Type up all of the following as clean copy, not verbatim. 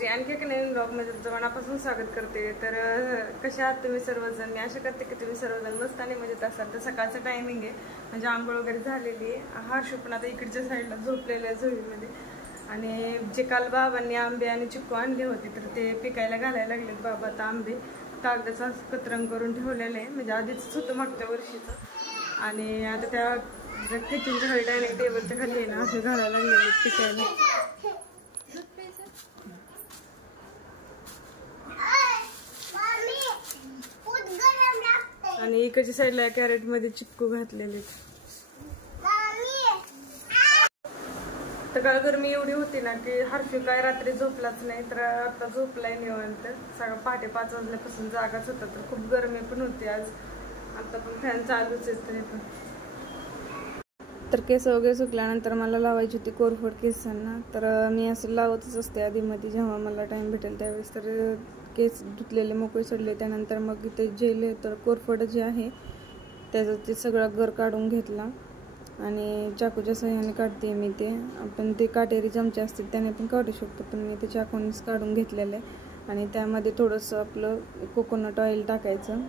मैत्री आणखी एक नवीन ब्लॉगमध्ये तुमचं मनापासून स्वागत करते। तर कशा आहात तुम्ही सर्वजण? मी आशा करते की तुम्ही सर्वजण मस्त आणि मजेत असाल। तर सकाळचं टायमिंग आहे, म्हणजे आंघोळ वगैरे झालेली आहे। हर्षू पण आता इकडच्या साईडला झोपलेलं आहे झोळीमध्ये। आणि जे काल बाबांनी आंबे आणि चिक्कू आणले होते तर ते पिकायला घालायला लागलेत बाबा। आता आंबे कागदाचा कतरंग करून ठेवलेलं आहे, म्हणजे आधीच होतं मागच्या वर्षीचं। आणि आता त्या किचनच्या खाली डायनिंग टेबलच्या खाली आहे ना असे घालायला लागलेले पिकायला। आणि इकडच्या साईडला कॅरेट मध्ये चिक्कू घातलेले। तर काल गरमी एवढी होती ना की हर्षू काय रात्री झोपलाच नाही, तर आता झोपलाय निवांत। सगळं पहाटे 5 वाजल्यापासून जागाच होता, तर खूप गरमी पण होती आज। आता पण फॅन चालूच आहे तरी पण। तर केस वगैरे सुकल्यानंतर मला लावायची होती कोरफड केसांना, तर मी असं लावतच असते आधीमध्ये जेव्हा मला टाइम भेटेल त्यावेळेस। तर केस धुतलेले मोकळे सोडले, त्यानंतर मग इथे जेल तर कोरफड जे आहे त्याचं ते सगळं गर काढून घेतला आणि चाकूच्या सहाय्याने काढते मी ते। आपण ते काटेरी चमचे असते त्याने पण काढू शकतो, पण मी ते चाकूनेच काढून घेतलेलं आहे। आणि त्यामध्ये थोडंसं आपलं कोकोनट ऑइल टाकायचं,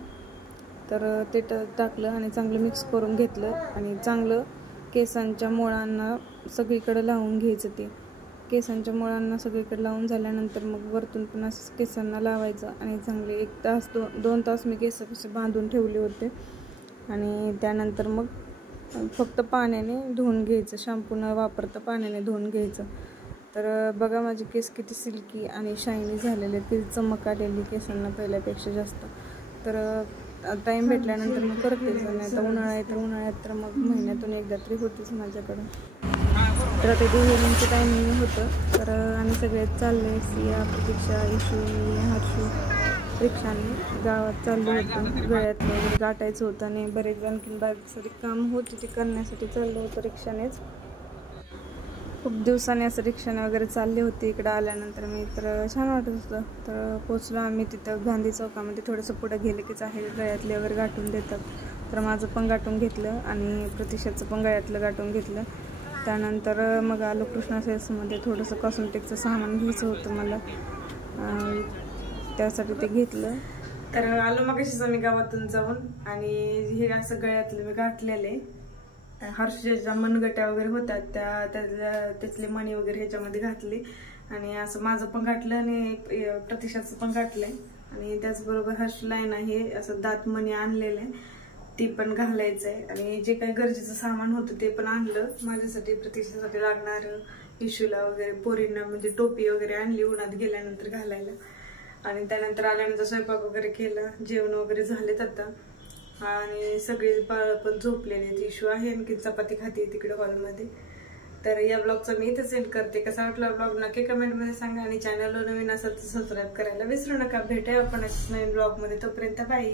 तर ते टाकलं आणि चांगलं मिक्स करून घेतलं आणि चांगलं केसांच्या मुळांना सगळीकडे लावून घ्यायचं। ते केसांच्या मुळांना सगळीकडे लावून झाल्यानंतर मग वरतून पण असं केसांना लावायचं आणि चांगले 1 तास 2 तास मी केस कसे बांधून ठेवले होते। आणि त्यानंतर मग फक्त पाण्याने धुवून घ्यायचं, शॅम्पू न वापरता पाण्याने धुवून घ्यायचं। तर बघा माझे केस किती सिल्की आणि शायनी झालेले, किती चमक आलेली केसांना पहिल्यापेक्षा जास्त। तर टाइम भेटल्यानंतर मग करतेच, नाही तर उन्हाळा आहे तर उन्हाळ्यात तर मग महिन्यातून एकदा तरी होतीच माझ्याकडं। तर आता डिव्हिजनचं टायमिंग होतं, तर आम्ही सगळे चालले, सिया, प्रतीक्षा, इशू, हर्षू रिक्षाने गावात चाललो होतो। गळ्यातलं वगैरे गाठायचं होतं आणि बरेच आणखीन बारीक काम होती ते करण्यासाठी चाललो होतं रिक्षानेच। खूप दिवसांनी असं रिक्षाने वगैरे चालले होते इकडं आल्यानंतर मी, तर छान वाटत होतं। तर पोचलो आम्ही तिथं गांधी चौकामध्ये। थोडंसं पुढं गेले कीच आहे गळ्यातले वगैरे गाठून देतात, तर माझं पण गाठून घेतलं आणि प्रतीक्षाचं पण गळ्यातलं गाठून घेतलं। त्यानंतर मग आलो कृष्णा सेल्समध्ये, थोडंसं कॉस्मेटिकचं सामान घ्यायचं होतं मला, त्यासाठी ते घेतलं। तर आलो मग अशीच आम्ही गावातून जाऊन, आणि हे असं गळ्यातलं मी गाठलेले हर्षच्या मनगट्या वगैरे होतात त्यातले मणी वगैरे ह्याच्यामध्ये घातले। आणि असं माझं पण घातलं आणि प्रतीक्षाचं पण घातलंय। आणि त्याचबरोबर हर्षला आहे ना हे असं दात मणी आणलेलं आहे, ती पण घालायचंय। आणि जे काही गरजेचं सामान होतं ते पण आणलं माझ्यासाठी, प्रतीक्षासाठी लागणार, इशूला वगैरे पोरींना म्हणजे टोपी वगैरे आणली उन्हात गेल्यानंतर घालायला। आणि त्यानंतर आल्यानंतर स्वयंपाक वगैरे केला, जेवण वगैरे झालेत आता। आणि सगळे बाळ पण झोपलेले आहेत, इशू आहे आणखी चपाती खाते तिकडे हॉलमध्ये। तर या ब्लॉगचा मी इथे सेंड करते। कसा वाटला ब्लॉग नक्की कमेंटमध्ये सांगा, आणि चॅनलला नवीन असेल तर सबस्क्राईब करायला विसरू नका। भेटूया आपण नवीन ब्लॉगमध्ये, तोपर्यंत बाय।